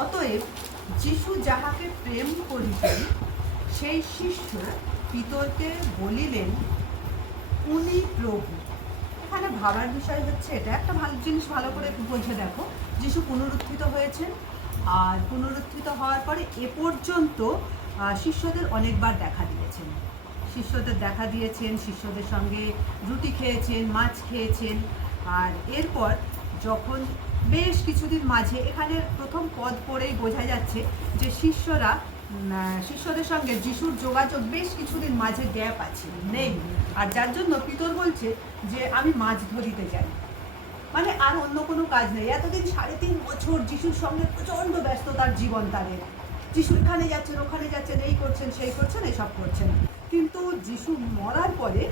অতএব যিশু যাহাকে প্রেম করিতেন সেই শিষ্য পিতরকে বলিলেন, উনি প্রভু। এখানে ভাবার বিষয় হচ্ছে এটা, একটা ভালো জিনিস ভালো করে বুঝে দেখো। যিশু পুনরুত্থিত হয়েছেন, আর পুনরুত্থিত হওয়ার পরে এ পর্যন্ত শিষ্যদের অনেকবার দেখা দিয়েছেন। শিষ্যদের দেখা দিয়েছেন, শিষ্যদের সঙ্গে রুটি খেয়েছেন, মাছ খেয়েছেন। আর এরপর যখন বেশ কিছুদিন মাঝে, এখানে প্রথম পদ পড়েই বোঝা যাচ্ছে যে শিষ্যদের সঙ্গে যিশুর যোগাযোগ বেশ কিছুদিন মাঝে গ্যাপ আছে, নেই। আর যার জন্য পিতর বলছে যে আমি মাছ ধরিতে যাই, মানে আর অন্য কোনো কাজ নেই। এতদিন 3.5 বছর যিশুর সঙ্গে প্রচণ্ড ব্যস্ততার জীবন তাদের। যিশু এখানে যাচ্ছেন, ওখানে যাচ্ছেন, এই করছেন, সেই করছেন, এসব করছেন। কিন্তু যিশু মরার পরে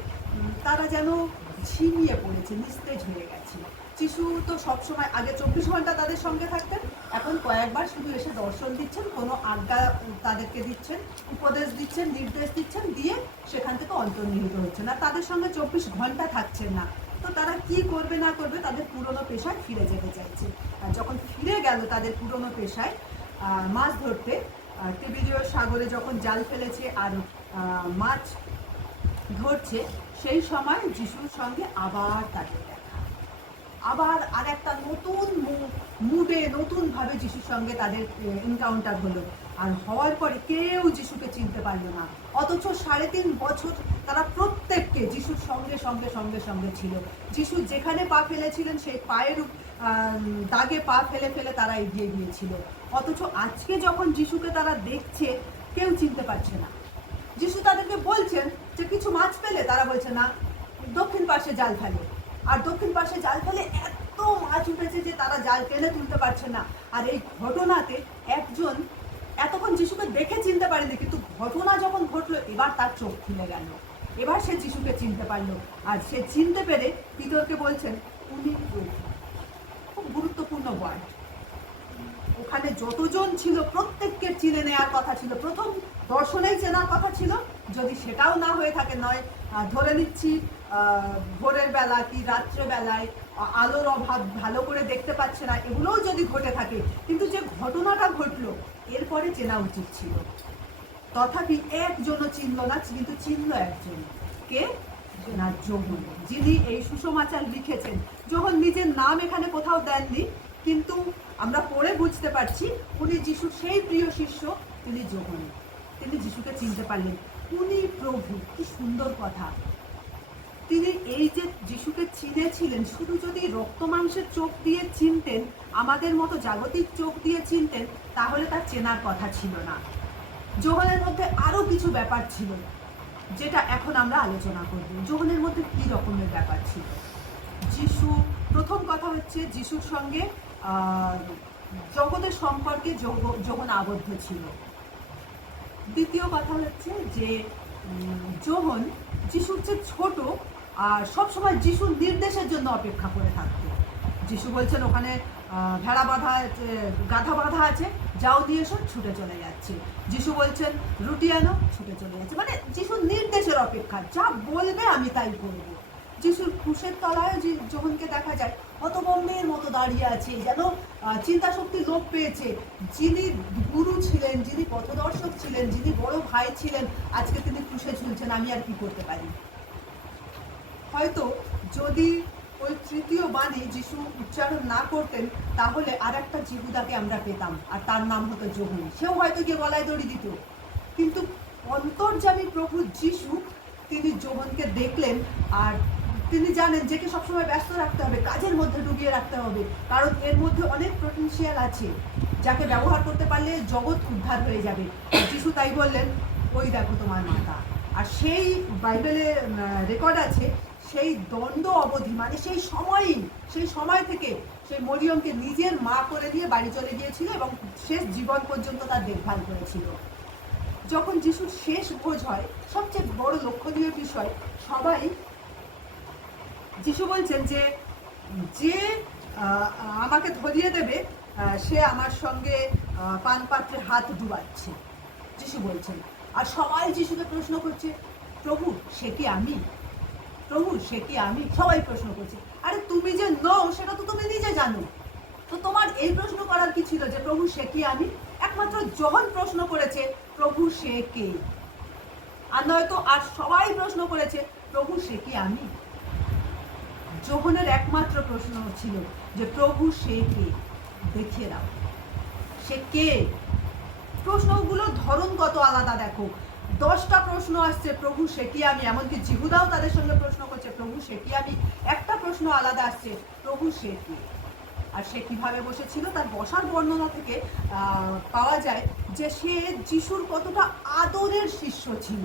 তারা যেন ঝিমিয়ে পড়েছে, নিস্তেজ হয়ে গেছে। যিশু তো সবসময় আগে 24 ঘন্টা তাদের সঙ্গে থাকতেন, এখন কয়েকবার শুধু এসে দর্শন দিচ্ছেন, কোনো আজ্ঞা তাদেরকে দিচ্ছেন, উপদেশ দিচ্ছেন, নির্দেশ দিচ্ছেন, দিয়ে সেখান থেকে অন্তর্নিহিত হচ্ছেন। আর তাদের সঙ্গে 24 ঘন্টা থাকছেন না। তো তারা কি করবে না করবে, তাদের পুরনো পেশায় ফিরে যেতে চাইছে। আর যখন ফিরে গেল তাদের পুরনো পেশায়, মাছ ধরতে, তিবেরীয় সাগরে যখন জাল ফেলেছে আর মাছ ধরছে, সেই সময় যিশুর সঙ্গে আবার তাদের দেখা, আবার আর একটা নতুন মুডে নতুনভাবে যিশুর সঙ্গে তাদের এনকাউন্টার হলো। আর হওয়ার পরে কেউ যিশুকে চিনতে পারলো না, অথচ 3.5 বছর তারা প্রত্যেককে যিশুর সঙ্গে সঙ্গে সঙ্গে সঙ্গে ছিল। যিশু যেখানে পা ফেলেছিলেন সেই পায়ের দাগে পা ফেলে ফেলে তারা এগিয়ে গিয়েছিল। অথচ আজকে যখন যিশুকে তারা দেখছে, কেউ চিনতে পারছে না। যিশু তাদেরকে বলছেন যে কিছু মাছ পেলে, তারা বলছে না, দক্ষিণ পাশে জাল ফেলে। আর দক্ষিণ পাশে জাল ফেলে এত মাছ উঠেছে যে তারা জাল টেনে তুলতে পারছে না। আর এই ঘটনাতে একজন এতক্ষণ যিশুকে দেখে চিনতে পারেনি, কিন্তু ঘটনা যখন ঘটলো এবার তার চোখ খুলে গেল, এবার সে যিশুকে চিনতে পারলো। আর সে চিনতে পেরে পিতরকে বলছেন, উনি প্রভু। খুব গুরুত্বপূর্ণ ওয়ার্ড। ওখানে যতজন ছিল প্রত্যেককে চিনে নেওয়ার কথা ছিল, প্রথম দর্শনেই চেনার কথা ছিল। যদি সেটাও না হয়ে থাকে, নয় ধরে নিচ্ছি ভোরের বেলা কি রাত্রেবেলায় আলোর অভাব, ভালো করে দেখতে পাচ্ছে না, এগুলোও যদি ঘটে থাকে, কিন্তু যে ঘটনাটা ঘটলো এরপরে চেনা উচিত ছিল। তথাপি একজনও চিনল না, কিন্তু চিনল একজন। কে? না, যোহন, যিনি এই সুসমাচার লিখেছেন। যোহন নিজের নাম এখানে কোথাও দেননি, কিন্তু আমরা পড়ে বুঝতে পারছি উনি যিশুর সেই প্রিয় শিষ্য, তিনি যোহন। তিনি যিশুকে চিনতে পারলেন, উনি প্রভু। কি সুন্দর কথা। তিনি এই যে যিশুকে চিনেছিলেন, শুধু যদি রক্ত মাংসের চোখ দিয়ে চিনতেন, আমাদের মতো জাগতিক চোখ দিয়ে চিনতেন, তাহলে তার চেনার কথা ছিল না। যোহনের মধ্যে আরো কিছু ব্যাপার ছিল, যেটা এখন আমরা আলোচনা করব। যোহনের মধ্যে কি রকমের ব্যাপার ছিল? যিশু, প্রথম কথা হচ্ছে যিশুর সঙ্গে জগতের সম্পর্কে যোহন আবদ্ধ ছিল। দ্বিতীয় কথা হচ্ছে যে যোহন যিশুর চেয়ে ছোট, আর সবসময় যিশুর নির্দেশের জন্য অপেক্ষা করে থাকতো। যিশু বলছেন ওখানে ভেড়া বাঁধা, গাধা বাঁধা আছে, যাও দিয়ে এসো, ছুটে চলে যাচ্ছে। যিশু বলছেন রুটি আনো, ছুটে চলে যাচ্ছে। মানে যিশুর নির্দেশের অপেক্ষা, যা বলবে আমি তাই করব। যিশুর ক্রুশের তলায় যে যোহনকে দেখা যায়, হতভম্বের মতো দাঁড়িয়ে আছে, যেন চিন্তা শক্তি লোপ পেয়েছে। যিনি গুরু ছিলেন, যিনি পথদর্শক ছিলেন, যিনি বড় ভাই ছিলেন, আজকে তিনি ক্রুশে ঝুলছেন, আমি আর কি করতে পারি? হয়তো যদি ওই তৃতীয় বাণী যিশু উচ্চারণ না করতেন, তাহলে আর একটা জিহুদাকে আমরা পেতাম, আর তার নাম হতো যোহন। সেও হয়তো গিয়ে গলায় দড়ি দিত। কিন্তু অন্তর্যামী প্রভু যিশু, তিনি যোহনকে দেখলেন, আর তিনি জানেন যে কে সবসময় ব্যস্ত রাখতে হবে, কাজের মধ্যে ডুবিয়ে রাখতে হবে, কারণ এর মধ্যে অনেক পোটেনশিয়াল আছে, যাকে ব্যবহার করতে পারলে জগৎ উদ্ধার হয়ে যাবে। যিশু তাই বললেন, ওই দেখো তোমার মাতা। আর সেই বাইবেলে রেকর্ড আছে, সেই দণ্ড অবধি, মানে সেই সময় থেকে সেই মরিয়মকে নিজের মা করে দিয়ে বাড়ি চলে গিয়েছিল এবং শেষ জীবন পর্যন্ত তার দেখভাল করেছিল। যখন যিশুর শেষ ভোজ হয়, সবচেয়ে বড় লক্ষণীয় বিষয়, সবাই, যিশু বলছেন যে যে আমাকে ধরিয়ে দেবে সে আমার সঙ্গে পানপাত্রে হাত ডুবাচ্ছে, যিশু বলছেন। আর সবাই যিশুকে প্রশ্ন করছে, প্রভু সে কি আমি? প্রভু সে কি আমি? সবাই প্রশ্ন করছে। আরে তুমি যে নও সেটা তো তুমি নিজে জানো। তো তোমার এই প্রশ্ন করার কি ছিল যে প্রভু সে কি আমি? একমাত্র যোহন প্রশ্ন করেছে প্রভু সে কে, আর নয়তো আর সবাই প্রশ্ন করেছে প্রভু সে কি আমি। যোহনের একমাত্র প্রশ্ন ছিল যে প্রভু সে কে, দেখিয়ে দাও সে কে। প্রশ্নগুলোর ধরন কত আলাদা দেখো, 10টা প্রশ্ন আসছে প্রভু সে কি আমি, এমনকি জিহুদাও তাদের সঙ্গে প্রশ্ন করছে প্রভু সে কি আমি। একটা প্রশ্ন আলাদা আসছে প্রভু সে কি। আর সে কিভাবে বসেছিল তার বসার বর্ণনা থেকে পাওয়া যায় যে সে যিশুর কতটা আদরের শিষ্য ছিল।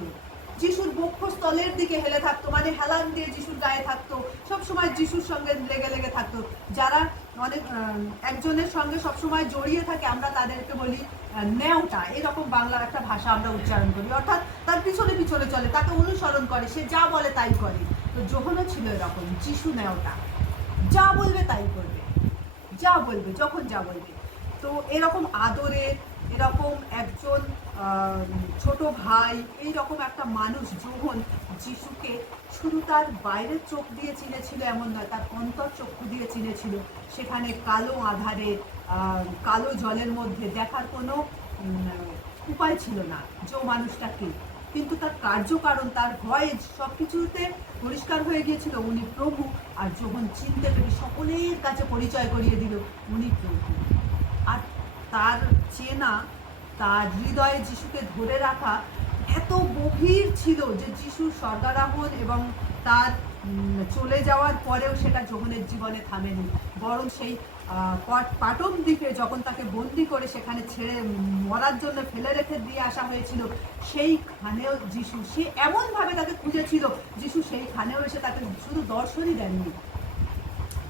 যিশুর বক্ষস্থলের দিকে হেলে থাকতো, মানে হেলান দিয়ে যিশুর গায়ে থাকতো, সবসময় যিশুর সঙ্গে লেগে লেগে থাকতো। যারা অনেক একজনের সঙ্গে সবসময় জড়িয়ে থাকে আমরা তাদেরকে বলি নেওটা, এরকম বাংলার একটা ভাষা আমরা উচ্চারণ করি, অর্থাৎ তার পিছনে পিছনে চলে, তাকে অনুসরণ করে, সে যা বলে তাই করে। তো যোহনও ছিল এরকম, যিশু নেওটা, যা বলবে তাই করবে, যা বলবে যখন যা বলবে। তো এরকম আদরে, এরকম একজন ছোট ভাই, এইরকম একটা মানুষ যোহন যিশুকে শুধু তার বাইরের চোখ দিয়ে চিনেছিল এমন নয়, তার অন্তর চক্ষু দিয়ে চিনেছিল। সেখানে কালো আধারে, কালো জলের মধ্যে দেখার কোনো উপায় ছিল না যে মানুষটাকে, কিন্তু তার কার্যকারণ, তার ভয়েস সব কিছুতে পরিষ্কার হয়ে গিয়েছিল উনি প্রভু। আর যখন চিনতে পেরে সকলের কাছে পরিচয় করিয়ে দিল উনি প্রভু। আর তার চেনা, তার হৃদয়ে যিশুকে ধরে রাখা এত গভীর ছিল যে যিশুর স্বর্গারোহণ এবং তার চলে যাওয়ার পরেও সেটা যোহনের জীবনে থামেনি, বরং সেই পাটম দ্বীপে যখন তাকে বন্দি করে সেখানে ছেড়ে মরার জন্য ফেলে রেখে দিয়ে আসা হয়েছিল, সেইখানেও যিশু, সে এমনভাবে তাকে খুঁজেছিল, যিশু সেইখানেও এসে তাকে শুধু দর্শনই দেননি,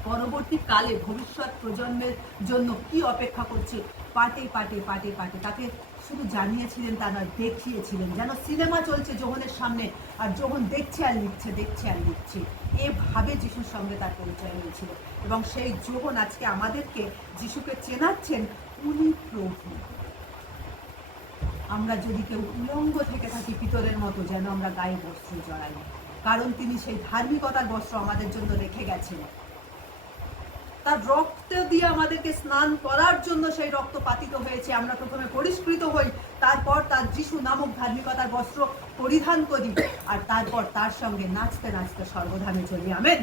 পরবর্তী কালে ভবিষ্যৎ প্রজন্মের জন্য কি অপেক্ষা করছে পাটে পাটে পাটে পাটে তাকে শুধু জানিয়েছিলেন, তা নয় দেখিয়েছিলেন, যেন সিনেমা চলছে যোহনের সামনে আর যোহন দেখছে আর লিখছে, দেখছে আর লিখছে। এভাবে যিশুর সঙ্গে তার পরিচয় হয়েছিল। এবং সেই যোহন আজকে আমাদেরকে যিশুকে চেনাচ্ছেন, উনি প্রভু। আমরা যদি কেউ উলঙ্গ থেকে থাকি পিতরের মতো, যেন আমরা গায়ে বস্ত্র জড়াই, কারণ তিনি সেই ধার্মিকতার বস্ত্র আমাদের জন্য রেখে গেছেন। তার রক্ত দিয়ে আমাদেরকে স্নান করার জন্য সেই রক্ত পাতিত হয়েছে। আমরা প্রথমে পরিষ্কৃত হই, তারপর তার যিশু নামক ধার্মিকতার বস্ত্র পরিধান করি, আর তারপর তার সঙ্গে নাচতে নাচতে স্বর্গধামে চলি। আমেন।